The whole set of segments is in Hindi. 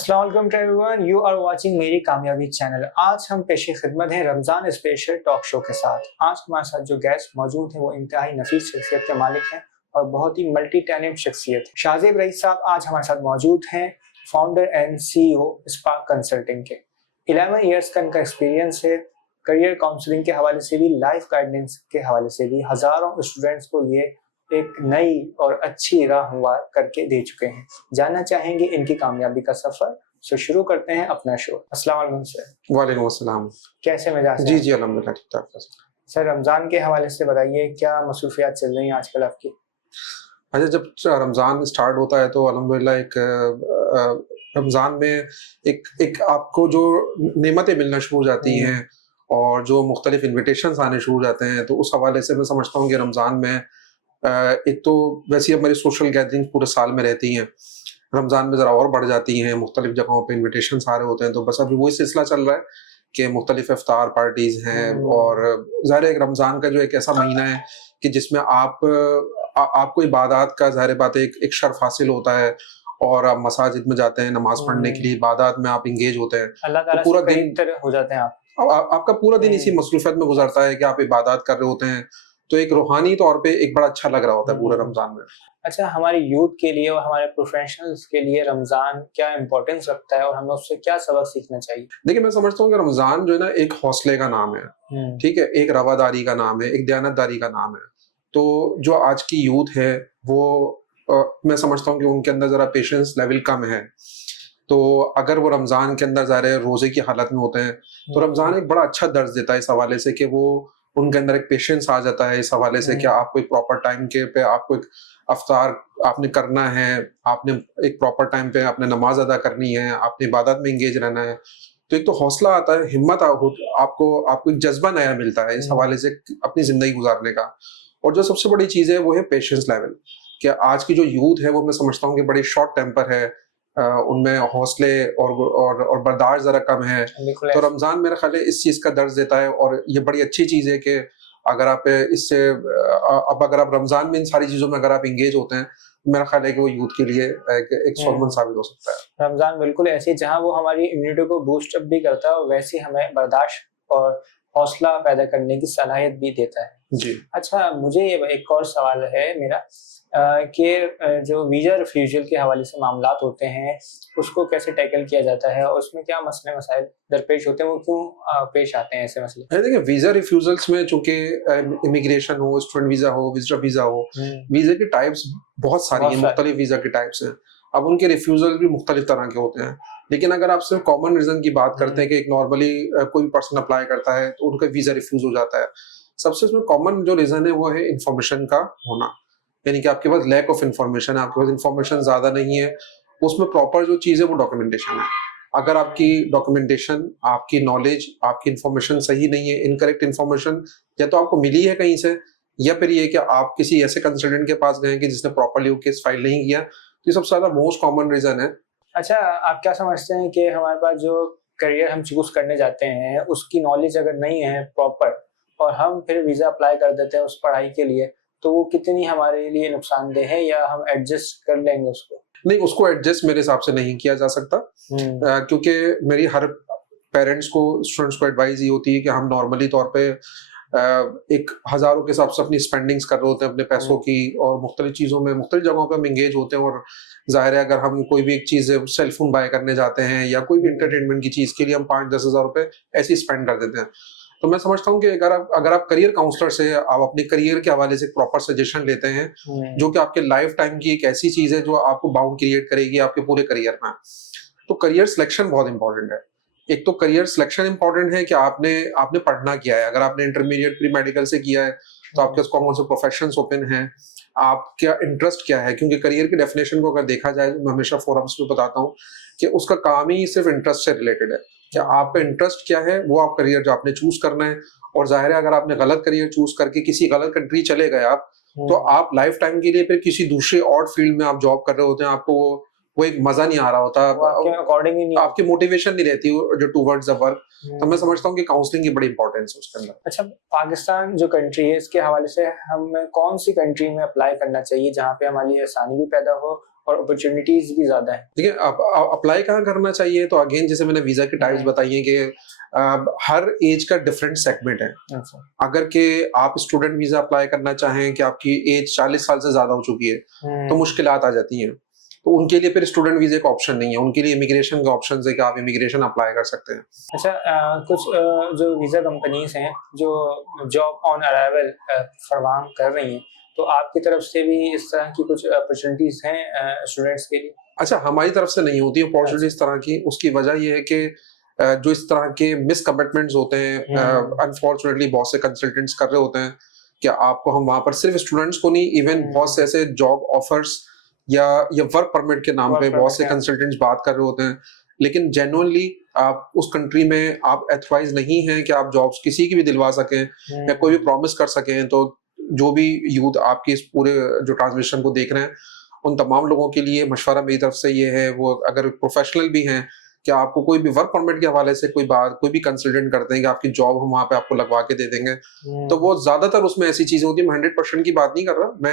अस्सलाम वालेकुम to everyone, you are watching Meri Kamyabi channel. आज हम पेशे खिदमत हैं रमज़ान स्पेशल टॉक शो के साथ। आज हमारे साथ जो गेस्ट मौजूद हैं वो इंतहाई नफीस शख्सियत के मालिक हैं और बहुत ही मल्टी टैलेंट शख्सियत है। शाहजेब रईस साहब आज हमारे साथ मौजूद हैं, founder and CEO spark consulting के। 11 ईयर्स का इनका एक्सपीरियंस है। करियर काउंसलिंग के हवाले से भी, लाइफ गाइडेंस के हवाले से भी हज़ारों स्टूडेंट्स को ये एक नई और अच्छी राह हमवार करके दे चुके हैं। जानना चाहेंगे इनकी कामयाबी का सफर। सो शुरू करते हैं अपना शो। अस्सलाम वालेकुम सर। वालेकुम अस्सलाम। कैसे मिजाज जी हैं? जी अल्हम्दुलिल्लाह ठीक ठाक। सर रमजान के हवाले से बताइए, क्या मसरूफियात चल रही हैं आजकल आपकी? अच्छा, जब रमज़ान स्टार्ट होता है तो अल्हम्दुलिल्लाह रमज़ान में एक एक आपको जो नेमतें मिलना शुरू हो जाती हैं और जो मुख्तलिफ इन्विटेशंस आने शुरू हो जाते हैं, तो उस हवाले से मैं समझता हूँ कि रमज़ान में एक तो वैसे ही हमारी सोशल गैदरिंग पूरे साल में रहती हैं, रमज़ान में ज़रा और बढ़ जाती हैं, मुख्तलिफ जगहों पे इन्विटेशंस आ रहे होते हैं, तो बस अभी वही सिलसिला चल रहा है कि मुख्तलिफ इफ्तार पार्टीज़ हैं। और ज़ाहिर है एक रमज़ान का जो एक ऐसा महीना है कि जिसमें आपको इबादत का ज़ाहिर बात है एक शर्फ हासिल होता है और आप मसाजिद में जाते हैं नमाज पढ़ने के लिए, इबादत में आप इंगेज होते हैं, अल्लाह तो ताला पूरा से दिन करीब तर हो जाते हैं आप। आपका पूरा दिन इसी मसरूफियत में गुजरता है कि आप इबादत कर रहे होते हैं, तो एक रूहानी तौर पे एक बड़ा अच्छा लग रहा होता है पूरा रमज़ान में। अच्छा, हमारी यूथ के लिए और हमारे प्रोफेशनल्स के लिए रमजान क्या इम्पोर्टेंस रखता है और हमें उससे क्या सबक सीखना चाहिए? देखिए, मैं समझता हूँ कि रमज़ान जो है ना एक हौसले का नाम है, ठीक है? एक रवादारी का नाम है, एक दयानतदारी का नाम है। तो जो आज की यूथ है वो मैं समझता हूँ कि उनके अंदर ज़रा पेशेंस लेवल कम है। तो अगर वो रमज़ान के अंदर ज़ाहिर है रोज़े की हालत में होते हैं, तो रमज़ान एक बड़ा अच्छा दर्स देता है इस हवाले से कि वो उनके अंदर एक पेशेंस आ जाता है इस हवाले से कि आपको एक प्रॉपर टाइम के पे आपको एक अफ्तार आपने करना है, आपने एक प्रॉपर टाइम पे आपने नमाज अदा करनी है, आपने इबादत में एंगेज रहना है। तो एक तो हौसला आता है, हिम्मत आपको आपको एक जज्बा नया मिलता है इस हवाले से अपनी जिंदगी गुजारने का। और जो सबसे बड़ी चीज़ है वो है पेशेंस लेवल, कि आज की जो यूथ है वो मैं समझता हूँ कि बड़ी शॉर्ट टेम्पर है, उनमें हौसले और बर्दाश्त ज़रा कम है। तो रमज़ान मेरा ख़्याल है इस चीज़ का दर्ज देता है और ये बड़ी अच्छी चीज़ है कि अगर आप इससे अब अगर आप रमज़ान में इन सारी चीज़ों में अगर आप एंगेज होते हैं, मेरा ख़्याल है कि वो यूथ के लिए एक सोलमन साबित हो सकता है। रमजान बिल्कुल ऐसी जहाँ वो हमारी इम्यूनिटी को बूस्ट अप भी करता है और वैसे ही हमें बर्दाश्त और हौसला पैदा करने की सलाहियत भी देता है। जी। अच्छा, मुझे ये एक और सवाल है मेरा कि जो वीज़ा रिफ्यूज़ल के हवाले से मामलात होते हैं, उसको कैसे टैकल किया जाता है और उसमें क्या मसले मसाइल दरपेश होते हैं, वो क्यों पेश आते हैं ऐसे मसले? देखिए, वीज़ा रिफ्यूज़ल्स में चूँकि इमिग्रेशन हो, स्टूडेंट वीज़ा हो, विज़िटर वीज़ा हो, वीज़े की टाइप्स बहुत सारी हैं, मुख्तलिफ वीज़ा की टाइप्स हैं। अब उनके रिफ्यूज़ल भी मुख्तलिफ तरह के होते हैं। लेकिन अगर आप सिर्फ कॉमन रीज़न की बात करते हैं कि एक नॉर्मली कोई भी पर्सन अप्लाई करता है, तो उनका वीज़ा रिफ्यूज़ हो जाता है। सबसे इसमें कॉमन जो रीज़न है वो है इन्फॉर्मेशन का होना। यानी कि आपके पास लैक ऑफ इन्फॉर्मेशन है, आपके पास इन्फॉर्मेशन ज़्यादा नहीं है, उसमें प्रॉपर जो चीज़ है वो डॉक्यूमेंटेशन है। अगर आपकी डॉक्यूमेंटेशन, आपकी नॉलेज, आपकी इन्फॉर्मेशन सही नहीं है, इनकरेक्ट इन्फॉर्मेशन या तो आपको मिली है कहीं से, या फिर ये कि आप किसी ऐसे कंसल्टेंट के पास गए कि जिसने प्रॉपर्ली वो केस फाइल नहीं किया, तो ये सबसे ज़्यादा मोस्ट कॉमन रीज़न है। अच्छा, आप क्या समझते हैं कि हमारे पास जो करियर हम चूज़ करने जाते हैं, उसकी नॉलेज अगर नहीं है प्रॉपर और हम फिर वीज़ा अप्लाई कर देते हैं उस पढ़ाई के लिए, तो वो कितनी हमारे लिए नुकसानदेह है या हम एडजस्ट कर लेंगे उसको? नहीं, उसको एडजस्ट मेरे हिसाब से नहीं किया जा सकता, क्योंकि मेरी हर पेरेंट्स को, स्टूडेंट्स को एडवाइस ये होती है कि हम नॉर्मली तौर पे एक हज़ारों के हिसाब से अपनी स्पेंडिंग्स कर रहे होते हैं अपने पैसों की, और मुख्तलिफ चीज़ों में, मुख्तलिफ जगहों पे हम एंगेज होते हैं। और ज़ाहिर है अगर हम कोई भी एक चीज़ सेल फोन बाय करने जाते हैं या कोई भी एंटरटेनमेंट की चीज़ के लिए हम 5-10 हज़ार रुपए ऐसे ही स्पेंड कर देते हैं। तो मैं समझता हूँ कि अगर आप करियर काउंसलर से आप अपने करियर के हवाले से प्रॉपर सजेशन लेते हैं, जो कि आपके लाइफ टाइम की एक ऐसी चीज़ है जो आपको बाउंड क्रिएट करेगी आपके पूरे करियर में, तो करियर सिलेक्शन बहुत इंपॉर्टेंट है। एक तो करियर सिलेक्शन इंपॉर्टेंट है कि आपने आपने पढ़ना क्या है। अगर आपने इंटरमीडिएट प्री मेडिकल से किया है, तो आपके पास कौन से प्रोफेशंस ओपन हैं, आपका इंटरेस्ट क्या है। क्योंकि करियर की डेफिनेशन को अगर देखा जाए, मैं हमेशा फोरम्स में बताता हूँ कि उसका काम ही सिर्फ इंटरेस्ट से रिलेटेड है। क्या आपका इंटरेस्ट क्या है, वो आप करियर जो आपने चूज करना है। और जाहिर है अगर आपने गलत करियर चूज करके किसी गलत कंट्री चले गए आप, तो आप लाइफ टाइम के लिए फिर किसी दूसरे और फील्ड में आप जॉब कर रहे होते हैं, आपको वो एक मजा नहीं आ रहा होता, आपके अकॉर्डिंग ही नहीं, आपकी मोटिवेशन नहीं रहती जो टुवर्ड्स द वर्क। तो मैं समझता हूँ कि काउंसलिंग की बड़ी इंपॉर्टेंस है उसके अंदर। अच्छा, पाकिस्तान जो कंट्री है इसके हवाले से हमें कौन सी कंट्री में अप्लाई करना चाहिए जहाँ पे हमारे लिए आसानी भी पैदा हो और अपॉर्चुनिटीज भी ज्यादा है। देखिए, अप्लाई कहाँ करना चाहिए, तो अगेन जैसे मैंने वीजा के टाइप्स बताई हैं कि हर एज का डिफरेंट सेगमेंट है। अच्छा। अगर के आप स्टूडेंट वीजा अप्लाई करना चाहें कि आपकी एज 40 साल से ज्यादा हो चुकी है तो मुश्किलात आ जाती हैं, तो उनके लिए फिर स्टूडेंट वीजे का ऑप्शन नहीं है, उनके लिए इमिग्रेशन का ऑप्शन है कि आप इमिग्रेशन अप्लाई कर सकते हैं। अच्छा, कुछ जो वीजा कंपनीज हैं जो जॉब ऑन अराइवल फरमाम कर रही हैं, तो आपकी तरफ से भी इस तरह की कुछ अपॉर्चुनिटीज हैं स्टूडेंट्स के लिए? अच्छा, हमारी तरफ से नहीं होती अपॉर्चुनिटी इस तरह की। उसकी वजह यह है कि जो इस तरह के मिस कमिटमेंट्स होते हैं, अनफॉर्चुनेटली बहुत से कंसल्टेंट्स कर रहे होते हैं कि आपको हम वहां पर सिर्फ स्टूडेंट्स को नहीं, इवन बहुत से ऐसे जॉब ऑफर्स या वर्क परमिट के नाम पे बहुत से कंसल्टेंट्स बात कर रहे होते हैं, लेकिन जेन्युइनली आप उस कंट्री में आप एथराइज नहीं है कि आप जॉब्स किसी की भी दिलवा सकें या कोई भी प्रॉमिस कर सकें। तो जो भी यूथ आपके इस पूरे जो ट्रांसमिशन को देख रहे हैं, उन तमाम लोगों के लिए मशवरा मेरी तरफ से ये है, वो अगर प्रोफेशनल भी हैं कि आपको कोई भी वर्क परमिट के हवाले से कोई भी कंसल्टेंट करते हैं कि आपकी जॉब हम वहां पे आपको लगवा के दे देंगे, तो वो ज्यादातर उसमें ऐसी चीजें होती है। मैं 100% की बात नहीं कर रहा, मैं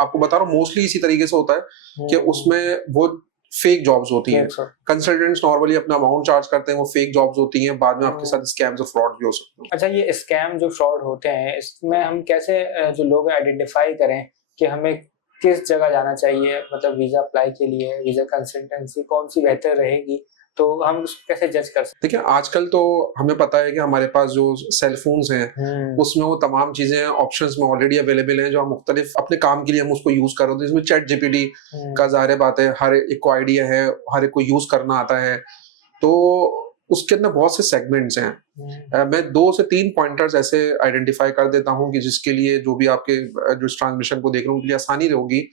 आपको बता रहा हूँ मोस्टली इसी तरीके से होता है कि उसमें वो फेक जॉब्स होती हैं। कंसल्टेंट्स नॉर्मली अपना अमाउंट चार्ज करते हैं, वो फेक जॉब्स होती हैं, बाद में आपके साथ स्कैम्स और फ्रॉड भी हो सकते हैं। अच्छा, ये स्कैम जो फ्रॉड होते हैं, इसमें हम कैसे जो लोग आइडेंटिफाई करें कि हमें किस जगह जाना चाहिए, मतलब वीजा अप्लाई के लिए वीजा कंसल्टेंसी कौन सी बेहतर रहेगी, तो हम उसको कैसे जज कर सकते हैं? देखिए, आजकल तो हमें पता है कि हमारे पास जो सेल फोन्स हैं उसमें वो तमाम चीजें ऑप्शंस में ऑलरेडी अवेलेबल हैं, जो हम मुख्तलिफ अपने काम के लिए हम उसको यूज कर रहे हैं। इसमें चैट जीपीटी का ज़ाहिर बात है, हर एक को आइडिया है, हर एक को यूज करना आता है, तो उसके अंदर बहुत से सेगमेंट्स हैं। मैं 2 से 3 पॉइंटर्स ऐसे आइडेंटिफाई कर देता हूँ कि जिसके लिए जो भी आपके जो ट्रांसमिशन को देख रहे हैं उनके लिए आसानी होगी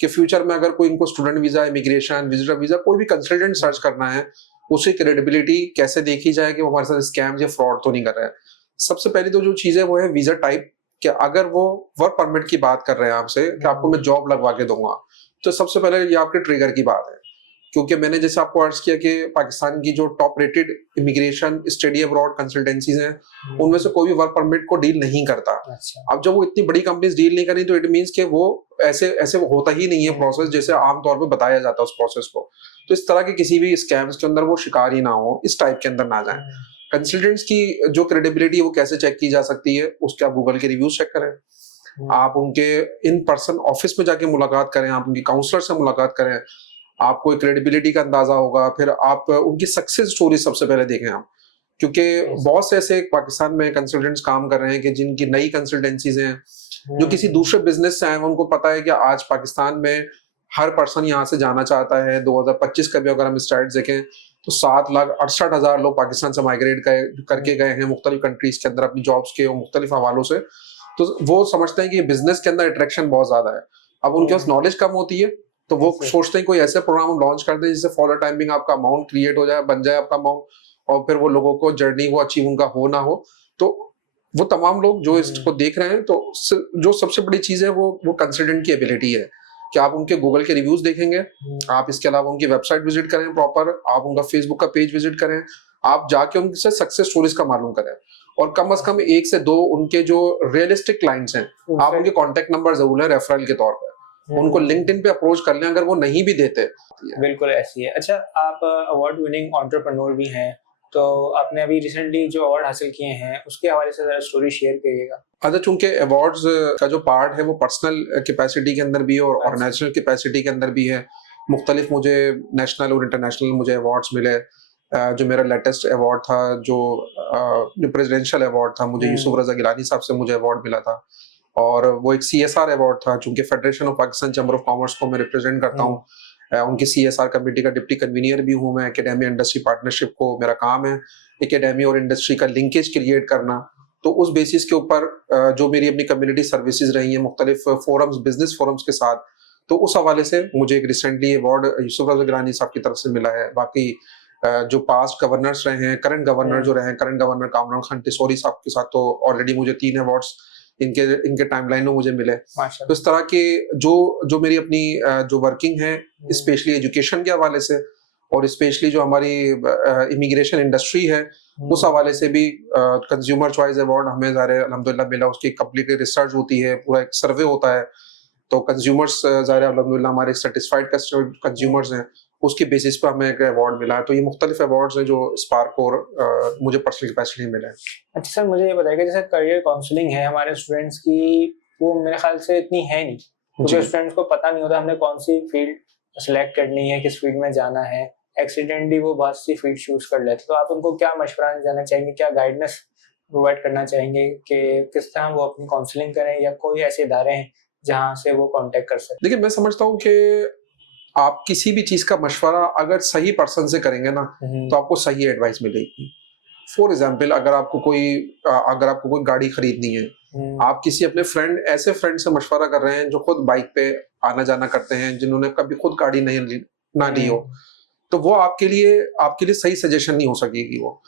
कि फ्यूचर में अगर कोई इनको student visa, immigration, visitor visa, कोई भी कंसल्टेंट सर्च करना है, उसकी क्रेडिबिलिटी कैसे देखी जाए कि वो हमारे साथ स्कैम या फ्रॉड तो नहीं कर रहा है। सबसे पहली तो जो चीज है वो है वीजा टाइप, कि अगर वो वर्क परमिट की बात कर रहे हैं आपसे कि आपको मैं जॉब लगवा के दूंगा, तो सबसे पहले ये आपके ट्रिगर की बात है। क्योंकि मैंने जैसे आपको अर्ज किया कि पाकिस्तान की जो top rated immigration study abroad consultancies हैं उनमें से कोई भी वर्क परमिट को डील नहीं करता। अच्छा। अब जब वो इतनी बड़ी कंपनीज डील नहीं करी तो इट मींस कि वो ऐसे ऐसे होता ही नहीं है प्रोसेस जैसे आमतौर पे बताया जाता है उस प्रोसेस को। तो इस तरह के किसी भी स्कैम्स के अंदर वो शिकार ही ना हो, इस टाइप के अंदर ना जाए। कंसल्टेंट्स की जो क्रेडिबिलिटी वो कैसे चेक की जा सकती है, उसके आप गूगल के रिव्यूज चेक करें, आप उनके इन पर्सन ऑफिस में जाके मुलाकात करें, आप उनकी काउंसलर से मुलाकात करें, आपको एक क्रेडिबिलिटी का अंदाजा होगा। फिर आप उनकी सक्सेस स्टोरी सबसे पहले देखें आप, क्योंकि बहुत से ऐसे पाकिस्तान में कंसल्टेंट्स काम कर रहे हैं कि जिनकी नई कंसल्टेंसीज हैं, जो किसी दूसरे बिजनेस से आए हैं, उनको पता है कि आज पाकिस्तान में हर पर्सन यहाँ से जाना चाहता है। 2025 का भी अगर हम स्टैट्स देखें तो 7,68,000 लोग पाकिस्तान से माइग्रेट करके गए हैं मुख्तलिफ कंट्रीज के अंदर अपनी जॉब्स के और मुख्तलिफ हवालों से। तो वो समझते हैं कि बिजनेस के अंदर अट्रैक्शन बहुत ज्यादा है। अब उनके पास नॉलेज कम होती है तो वो सोचते हैं कोई ऐसे प्रोग्राम हम लॉन्च कर दें जिससे फॉलो टाइमिंग आपका अमाउंट क्रिएट हो जाए, बन जाए आपका अमाउंट, और फिर वो लोगों को जर्नी वो अचीव उनका हो ना हो। तो वो तमाम लोग जो इसको देख रहे हैं, तो जो सबसे बड़ी चीज है वो कंसल्टेंट की एबिलिटी है कि आप उनके गूगल के रिव्यूज देखेंगे, आप इसके अलावा उनकी वेबसाइट विजिट करें प्रॉपर, आप उनका फेसबुक का पेज विजिट करें, आप जाके उनसे सक्सेस स्टोरीज का मालूम करें, और कम से कम 1 से 2 उनके जो रियलिस्टिक क्लाइंट्स हैं आप उनके कॉन्टेक्ट नंबर जरूर लें रेफरल के तौर पर, उनको लिंक्डइन पे अप्रोच कर लें अगर वो नहीं भी देते। बिल्कुल ऐसी है। अच्छा, आप अवार्ड विनिंग एंटरप्रेन्योर भी हैं, तो आपने अभी रिसेंटली जो अवार्ड हासिल किए हैं उसके हवाले से जरा स्टोरी शेयर करिएगा। अच्छा, चूंकि अवार्ड्स का जो पार्ट है वो पर्सनल कैपेसिटी के अंदर भी है और ऑर्गेनाइजेशनल कैपेसिटी के अंदर भी है। मुख्तलिफ मुझे नेशनल और इंटरनेशनल मुझे अवार्ड्स मिले। जो मेरा लेटेस्ट अवार्ड था जो प्रेसिडेंशियल अवार्ड था, मुझे यूसुफ रजा गिलानी साहब से मुझे अवार्ड मिला था, और वो एक CSR अवार्ड था। चूंकि federation of Pakistan chamber of commerce को मैं रिप्रेजेंट करता हूँ, उनकी CSR कमेटी का डिप्टी कन्वीनर भी हूँ मैं। एकेडमी इंडस्ट्री पार्टनरशिप को मेरा काम है एकेडमी और इंडस्ट्री का लिंकेज क्रिएट करना। तो उस बेसिस के ऊपर जो मेरी अपनी कम्युनिटी सर्विसेज रही हैं मुख्तलिफ फोरम्स, बिजनेस फोरम्स के साथ, तो उस हवाले से मुझे एक रिसेंटली अवार्ड यूसुफ रजा गिलानी साहब की तरफ से मिला है। बाकी जो पास्ट गवर्नर्स रहे हैं, करंट गवर्नर जो रहे हैं, करंट गवर्नर कामरान खान टिसोरी साहब के साथ तो ऑलरेडी मुझे 3 अवार्ड्स इनके टाइमलाइन में मुझे मिले। तो इस तरह के जो मेरी अपनी जो वर्किंग है स्पेशली एजुकेशन के हवाले से और स्पेशली जो हमारी इमिग्रेशन इंडस्ट्री है उस हवाले से भी कंज्यूमर चॉइस अवार्ड हमें अल्हम्दुलिल्लाह मिला। उसकी कंप्लीट रिसर्च होती है, पूरा एक सर्वे होता है तो कंज्यूमर्स ज़ाहिर है अल्हम्दुलिल्लाह हमारे सेटिस्फाइड कंज्यूमर्स हैं, उसके बेसिस पे हमें एक अवार्ड मिला है। तो ये मुख्तलिफ अवार्ड्स हैं जो स्पार्क और मुझे पर्सनल कैपेसिटी मिले हैं। अच्छा सर, मुझे ये बताइए जैसे करियर काउंसलिंग है हमारे स्टूडेंट्स की, वो मेरे ख्याल से इतनी है नहीं, क्योंकि स्टूडेंट्स को पता नहीं होता हमने कौन सी फील्ड सेलेक्ट करनी है, किस फील्ड में जाना है। एक्सीडेंटली वो बहुत सी फील्ड चूज कर लेते, तो आप उनको क्या मशवरा देना चाहेंगे, क्या गाइडेंस प्रोवाइड करना चाहेंगे कि किस तरह वो अपनी काउंसलिंग करें, या कोई ऐसे इदारे हैं जहाँ से वो कांटेक्ट कर सकते? देखिए, मैं समझता हूँ कि आप किसी भी चीज का मशवरा अगर सही पर्सन से करेंगे ना, तो आपको सही एडवाइस मिलेगी। फॉर एग्जाम्पल, अगर आपको कोई गाड़ी खरीदनी है, आप किसी अपने ऐसे फ्रेंड से मशवरा कर रहे हैं जो खुद बाइक पे आना जाना करते हैं, जिन्होंने कभी खुद गाड़ी ना ली हो, तो वो आपके लिए सही सजेशन नहीं हो सकेगी। वो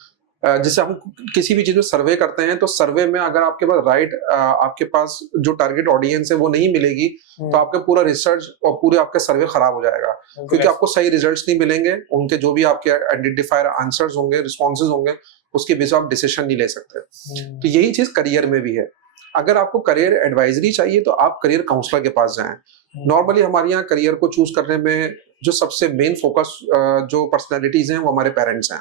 जैसे हम किसी भी चीज में सर्वे करते हैं, तो सर्वे में अगर आपके पास जो टारगेट ऑडियंस है वो नहीं मिलेगी, तो आपका पूरा रिसर्च और पूरे आपका सर्वे खराब हो जाएगा, क्योंकि आपको सही रिजल्ट्स नहीं मिलेंगे। उनके जो भी आपके आइडेंटिफायर आंसर्स होंगे, रिस्पॉन्सेज होंगे, उसके बेस आप डिसीजन नहीं ले सकते। तो यही चीज करियर में भी है। अगर आपको करियर एडवाइजरी चाहिए तो आप करियर काउंसलर के पास जाएं। नॉर्मली हमारे यहाँ करियर को चूज करने में जो सबसे मेन फोकस जो पर्सनैलिटीज हैं वो हमारे पेरेंट्स हैं।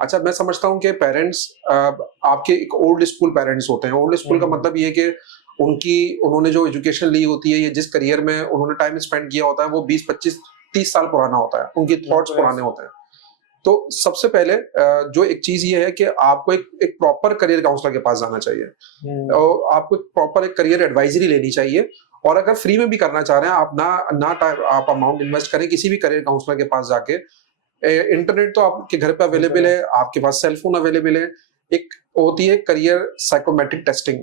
अच्छा, मैं समझता हूँ कि पेरेंट्स आपके एक ओल्ड स्कूल पेरेंट्स होते हैं। ओल्ड स्कूल का मतलब ये कि उन्होंने जो एजुकेशन ली होती है, या जिस करियर में उन्होंने टाइम स्पेंड किया होता है, वो 20, 25, 30 साल पुराना होता है, उनकी थॉट्स पुराने होते हैं। तो सबसे पहले जो एक चीज ये है कि आपको एक प्रॉपर करियर काउंसलर के पास जाना चाहिए, और आपको प्रॉपर एक करियर एडवाइजरी लेनी चाहिए। और अगर फ्री में भी करना चाह रहे हैं आप, आप अमाउंट इन्वेस्ट करें किसी भी करियर काउंसलर के पास जाके। इंटरनेट तो आपके घर पे अवेलेबल है, आपके पास सेलफोन अवेलेबल है। एक होती है career psychometric testing.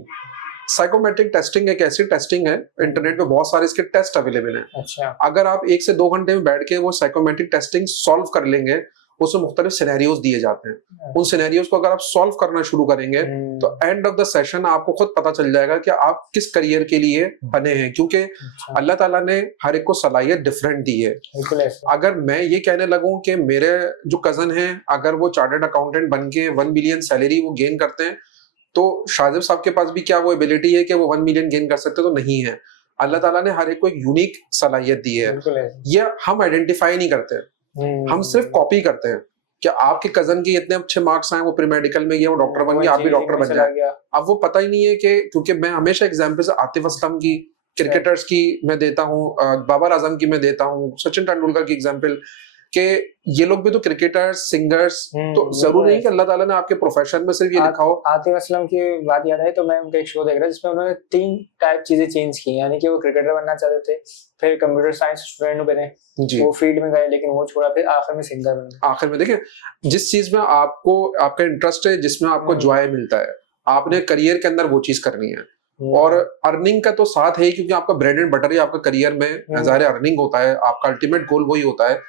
Psychometric testing एक ऐसी टेस्टिंग है, इंटरनेट पे बहुत सारे इसके टेस्ट अवेलेबल हैं। अच्छा। अगर आप 1 से 2 घंटे में बैठ के वो साइकोमेट्रिक टेस्टिंग सॉल्व कर लेंगे, उसमें मुख्तलिफ सिनेरियोज दिए जाते हैं। उन सिनेरियोज को अगर आप सॉल्व करना शुरू करेंगे, तो एंड ऑफ द सेशन आपको खुद पता चल जाएगा कि आप किस करियर के लिए बने हैं, क्योंकि अल्लाह ताला ने हर एक को सलाहियत डिफरेंट दी है। अगर मैं ये कहने लगूं कि मेरे जो कजन हैं, अगर वो चार्टर्ड अकाउंटेंट बन के 1 मिलियन सैलरी वो गेन करते हैं, तो शाजिब साहब के पास भी क्या वो एबिलिटी है कि वो 1 मिलियन गेन कर सकते? तो नहीं है। अल्लाह ताला ने हर एक को एक यूनिक सलाहियत दी है। ये हम आइडेंटिफाई नहीं करते, हम सिर्फ कॉपी करते हैं कि आपके कजन के इतने अच्छे मार्क्स आए, वो प्री मेडिकल में गया, वो डॉक्टर बन गया, आप भी डॉक्टर बन जाए। अब वो पता ही नहीं है कि, क्योंकि मैं हमेशा एग्जांपल्स आतिफ असलम की, क्रिकेटर्स की मैं देता हूँ, बाबर आजम की मैं देता हूँ, सचिन तेंदुलकर की एग्जांपल, कि ये लोग भी तो क्रिकेटर्स, सिंगर्स, तो जरूरी नहीं कि अल्लाह ताला ने आपके प्रोफेशन में सिर्फ ये लिखा हो। आतिफ असलम की बात याद आई तो मैं उनका एक शो देख रहा था जिसमें उन्होंने 3 टाइप चीजें चेंज की, यानी कि वो क्रिकेटर बनना चाहते थे, फिर कंप्यूटर साइंस स्टूडेंट बने, वो फील्ड में गए लेकिन वो छोड़ा, फिर आखिर में सिंगर बने। आखिर में देखिए, जिस चीज में आपका इंटरेस्ट है, जिसमें आपको जॉय मिलता है, आपने करियर के अंदर वो चीज करनी है। और अर्निंग का तो साथ है, क्योंकि आपका ब्रेड एंड बटर ही आपका करियर में ज़ाहिर अर्निंग होता है, आपका अल्टीमेट गोल वही होता है।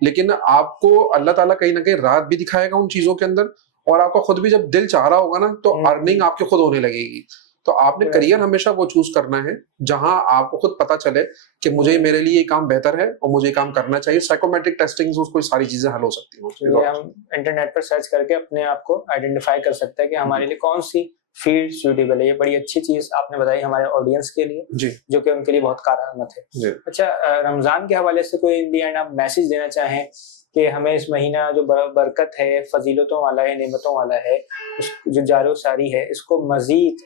लेकिन आपको अल्लाह ताला कहीं ना कहीं रात भी दिखाएगा उन चीजों के अंदर, और आपका खुद भी जब दिल चाह रहा होगा ना, तो अर्निंग आपके खुद होने लगेगी। तो आपने करियर हमेशा वो चूज करना है जहां आपको खुद पता चले कि मुझे मेरे लिए ये काम बेहतर है और मुझे काम करना चाहिए। साइकोमेट्रिक टेस्टिंग से उसको सारी चीजें हल हो सकती हैं। हम इंटरनेट पर सर्च करके अपने आप को आइडेंटिफाई कर सकते हैं कि हमारे लिए कौन सी फील्ड सूटेबल है। ये बड़ी अच्छी चीज आपने बताई हमारे ऑडियंस के लिए जी, जो कि उनके लिए बहुत कारगर है। अच्छा, रमजान के हवाले से कोई इन द एंड आप मैसेज देना चाहें कि हमें इस महीना जो बरकत है, फजीलतों वाला है, नेमतों वाला है, जो जारो सारी है, इसको मजीद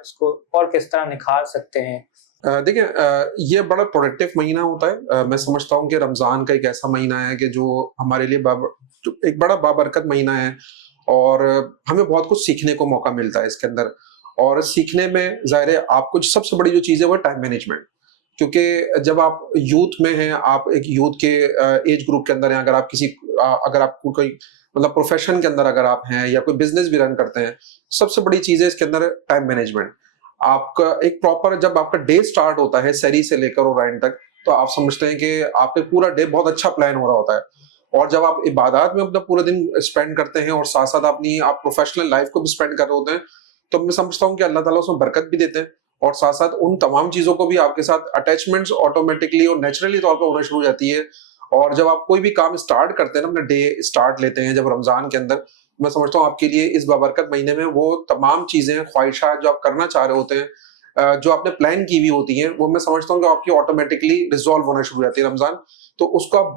इसको और किस तरह निखार सकते हैं? देखिए, ये बड़ा प्रोडक्टिव महीना होता है। मैं समझता हूँ कि रमजान का एक ऐसा महीना है कि जो हमारे लिए एक बड़ा बाबरकत महीना है, और हमें बहुत कुछ सीखने को मौका मिलता है इसके अंदर। और सीखने में ज़ाहिर है आपको सबसे बड़ी जो चीज़ है वो टाइम मैनेजमेंट, क्योंकि जब आप यूथ में हैं, आप एक यूथ के एज ग्रुप के अंदर हैं, अगर आपको कोई मतलब प्रोफेशन के अंदर अगर आप हैं या कोई बिजनेस भी रन करते हैं, सबसे बड़ी चीज़ है इसके अंदर टाइम मैनेजमेंट। आपका एक प्रॉपर, जब आपका डे स्टार्ट होता है सहरी से लेकर और एंड तक, तो आप समझते हैं कि आपका पूरा डे बहुत अच्छा प्लान हो रहा होता है। और जब आप इबादत में अपना पूरा दिन स्पेंड करते हैं और साथ साथ आप प्रोफेशनल लाइफ को भी स्पेंड कर रहे होते हैं, तो मैं समझता हूँ कि अल्लाह ताला उसमें बरकत भी देते हैं, और साथ साथ उन तमाम चीजों को भी आपके साथ अटैचमेंट्स ऑटोमेटिकली और नेचुरली तौर पर होना शुरू हो जाती है। और जब आप कोई भी काम स्टार्ट करते हैं ना, अपना डे स्टार्ट लेते हैं जब रमजान के अंदर, मैं समझता हूँ आपके लिए इस बाबरकत महीने में वो तमाम चीजें, ख्वाहिशात जो आप करना चाह रहे होते हैं, जो आपने प्लान की हुई होती हैं वो मैं समझता हूँ कि आपकी ऑटोमेटिकली रिजॉल्व होना शुरू हो जाती है रमजान। तो उसको आप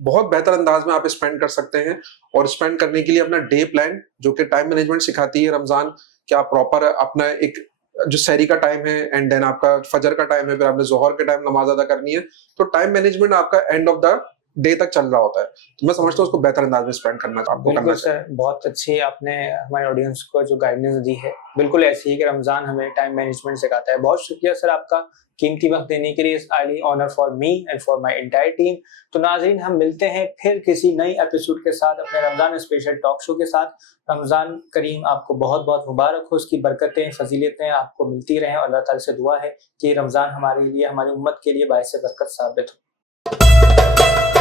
बहुत बेहतर अंदाज में आप स्पेंड कर सकते हैं। और स्पेंड करने के लिए अपना डे प्लान, जो कि टाइम मैनेजमेंट सिखाती है रमजान, कि आप प्रॉपर अपना एक जो सहरी का टाइम है एंड देन आपका फजर का टाइम है, फिर आपने जोहर के टाइम नमाज अदा करनी है, तो टाइम मैनेजमेंट आपका एंड ऑफ द डे तक चल रहा होता है। तो मैं समझता हूँ उसको बेहतर अंदाज में स्पेंड करना आपको करना बिल्कुल चाहिए। सर, बहुत अच्छी आपने हमारे ऑडियंस को जो गाइडेंस दी है, बिल्कुल ऐसी ही कि रमजान हमें टाइम मैनेजमेंट सिखाता है। बहुत शुक्रिया सर आपका कीमती वक्त देने के लिए। Highly honour for me and for my entire team. तो नाज़रीन, हम मिलते हैं फिर किसी नई एपिसोड के साथ अपने रमजान स्पेशल टॉक शो के साथ। रमजान करीम आपको बहुत बहुत मुबारक हो, उसकी बरकतें फजीलतें आपको मिलती रहें, और अल्लाह ताला से दुआ है कि रमजान हमारे लिए, हमारी उम्मत के लिए बायस बरकत साबित हो।